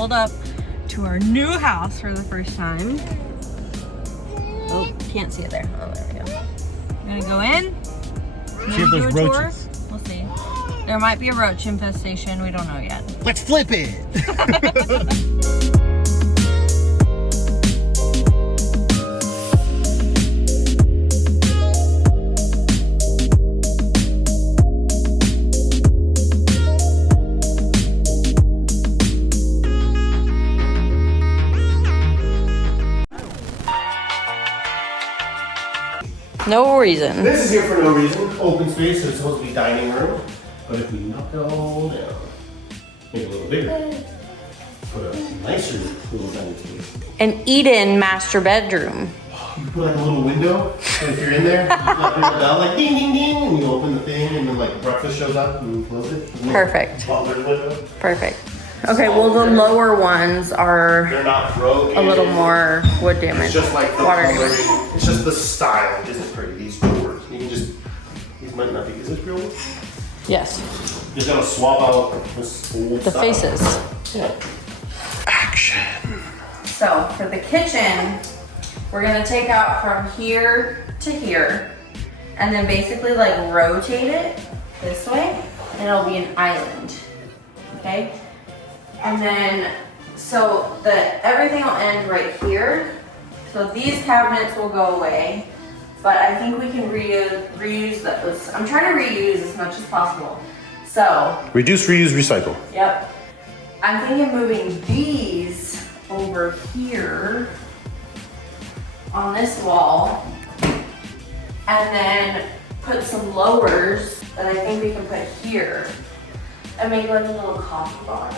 pulled up to our new house for the first time. Oh, can't see it there. Oh, there we go. I'm gonna go in. See if there's roaches. We'll see. There might be a roach infestation. We don't know yet. Let's flip it. No reason. This is here for no reason. Open space, so it's supposed to be dining room. But if we knock it all down, make it a little bigger, put a nicer little dining space. An eat-in master bedroom. You can put like a little window, and if you're in there, you can ring the bell like ding ding ding, and you open the thing, and then like breakfast shows up, and you close it. Perfect. Butler's window. Perfect. Okay, well the lower ones are They're not broken. a little more wood damage. It's just like the water coloring. damage. It's just the style isn't pretty. These doors, you can just, these might not be. Is this real wood? Yes. Just gotta swap out this old The style. faces. Yeah. Action. So for the kitchen, we're gonna take out from here to here and then basically like rotate it this way and it'll be an island, okay? And then, so everything will end right here. So these cabinets will go away, but I think we can reuse those. I'm trying to reuse as much as possible. So, Reduce, reuse, recycle. yep. I'm thinking moving these over here on this wall and then put some lowers that I think we can put here and make like a little coffee bar.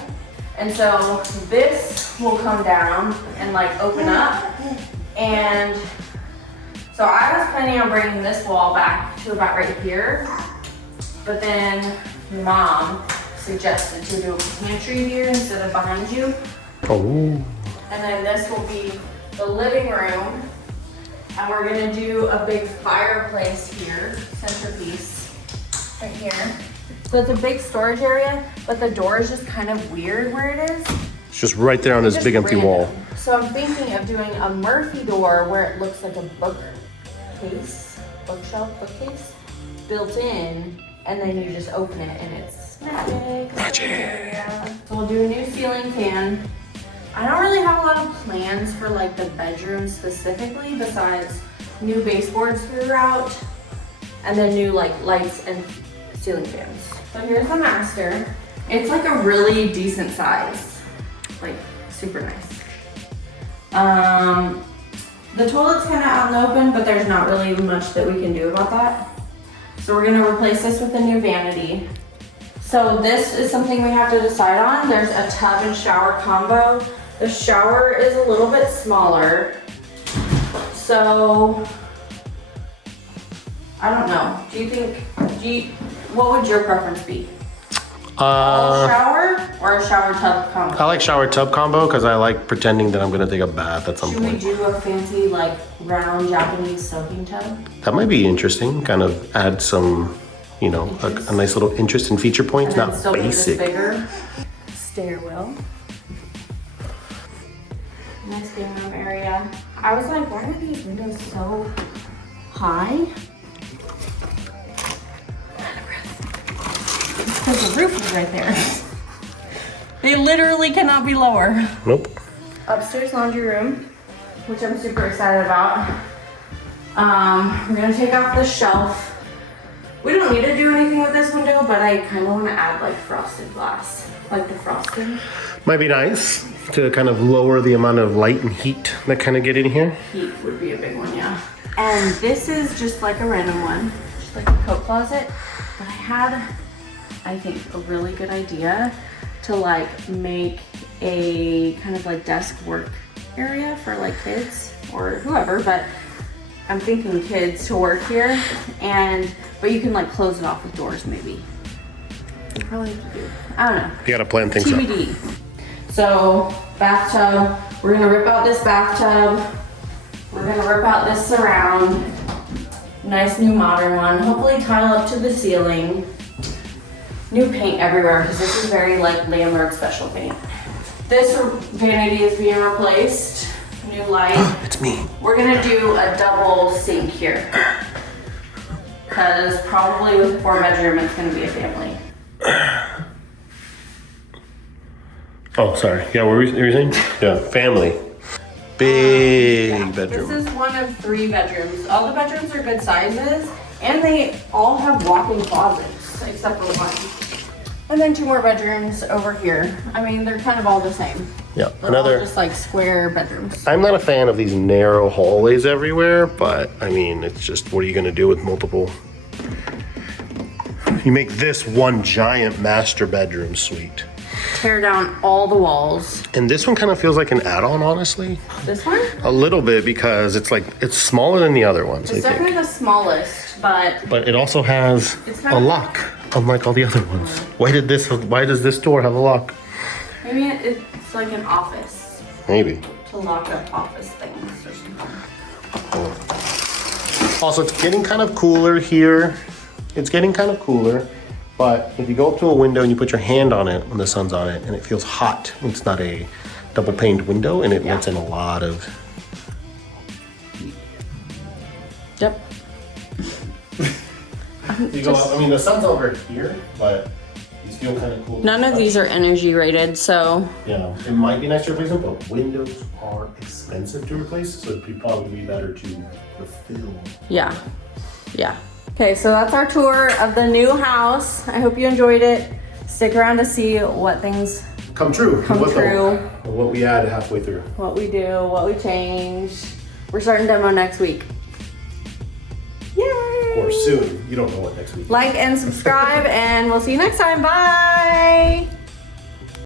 And so this will come down and like open up. And so I was planning on bringing this wall back to about right here, but then Mom suggested to do a pantry here instead of behind you. Oh. And then this will be the living room. And we're gonna do a big fireplace here, centerpiece, right here. So it's a big storage area, but the door is just kind of weird where it is. It's just right there on this Just big empty random. wall. So I'm thinking of doing a Murphy door where it looks like a bookcase, bookcase, built in, and then you just open it and it's magic. Magic. So we'll do a new ceiling fan. I don't really have a lot of plans for like the bedroom specifically, besides new baseboards throughout, and then new like lights and ceiling fans. So here's the master. It's like a really decent size, like super nice. The toilet's kind of out in the open, but there's not really much that we can do about that. So we're gonna replace this with a new vanity. So this is something we have to decide on. There's a tub and shower combo. The shower is a little bit smaller. So, I don't know. What would your preference be? A shower or a shower tub combo? I like shower tub combo because I like pretending that I'm gonna take a bath at some Should we point. do a fancy like round Japanese soaking tub? That might be interesting. Kind of add some, you know, a nice little interest and feature points. And then Not still make this basic. bigger. Stairwell. Nice game room area. I was like, why are these windows so high? It's because the roof is right there. They literally cannot be lower. Nope. Upstairs laundry room, which I'm super excited about. We're gonna take off the shelf. We don't need to do anything with this window, but I kind of want to add like frosted glass, like the frosting. Might be nice to kind of lower the amount of light and heat that kind of get in here. Heat would be a big one, yeah. And this is just like a random one, just like a coat closet. But I had, I think, a really good idea to like make a kind of like desk work area for like kids or whoever, but I'm thinking kids to work here, but you can like close it off with doors maybe. Probably have to do, I don't know. You gotta plan things out. TBD. So, bathtub, we're gonna rip out this bathtub. We're gonna rip out this surround. Nice new modern one. Hopefully tile up to the ceiling. New paint everywhere because this is very like landlord special paint. This vanity is being replaced. New light. It's me. We're gonna do a double sink here. Because probably with 4 bedroom, it's gonna be a family. Oh, sorry. Yeah, what were you saying? Yeah, family. Big bedroom. This is one of 3 bedrooms. All the bedrooms are good sizes, and they all have walk-in closets, except for one. And then 2 more bedrooms over here. I mean, they're kind of all the same. Yeah, They're all just like square bedrooms. I'm not a fan of these narrow hallways everywhere, but I mean, it's just, what are you gonna do with multiple? You make this one giant master bedroom suite. Tear down all the walls. And this one kind of feels like an add-on, honestly. This one? A little bit, because it's like, it's smaller than the other ones, It's I definitely think. the smallest, but But it also has It's a kind of- lock, unlike all the other ones. Why does this door have a lock? maybe it's like an office Maybe. to lock up office things or something. Also, it's getting kind of cooler here. It's getting kind of cooler, but if you go up to a window and you put your hand on it when the sun's on it, and it feels hot, it's not a double paned window, and it lets in a lot of heat. Yep. You go up, I mean, the sun's over here, but these feel kind of cool. None of these are energy rated, so Yeah, it might be nice to replace them, but windows are expensive to replace, so it'd probably be better to refill. yeah. Okay, so that's our tour of the new house. I hope you enjoyed it. Stick around to see what things Come true. Come true. What we add halfway through. what we do, what we change. We're starting demo next week. Yay! Or soon. You don't know what next week is. Like and subscribe, and we'll see you next time. Bye!